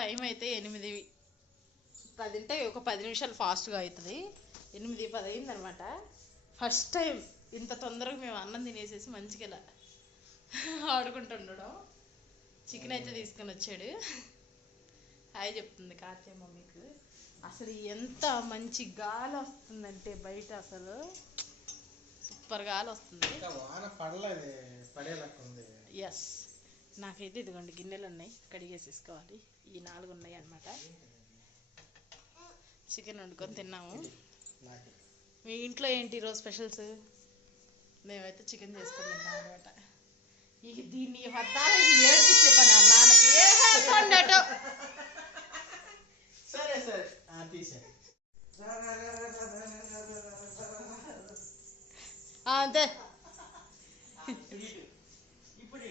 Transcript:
Time అయితే 8:10 అంటే ఒక 10 నిమిషాలు ఫాస్ట్గా అవుతుంది. 8:10 అయిందనమాట. ఫస్ట్ టైం ఇంత తొందరగా మేము అన్నం తినేసేసి మంచిగా ఇలా ఆడుకుంటుండడం. చికెన్ అయితే తీసుకొని వచ్చాడు. హాయ్ చెప్తుంది కార్తీయ మమ్మీకి. అసలు ఎంత మంచి గాలి వస్తుందంటే బయట అసలు సూపర్ గాలి వస్తుంది. ఎస్, నాకైతే ఇదిగోండి గిన్నెలు ఉన్నాయి, కడిగేసేసుకోవాలి. ఈ 4 ఉన్నాయి అన్నమాట. చికెన్ వండుకొని తిన్నాము. మీ ఇంట్లో ఏంటి ఈరోజు స్పెషల్స్? మేమైతే చికెన్ చేసుకొని తిన్నాం అనమాట. ఇక దీన్ని వద్దాలి, ఇది ఏడ్పించే పని నాన్నకి. సరే సరే అంతే. ఇప్పుడు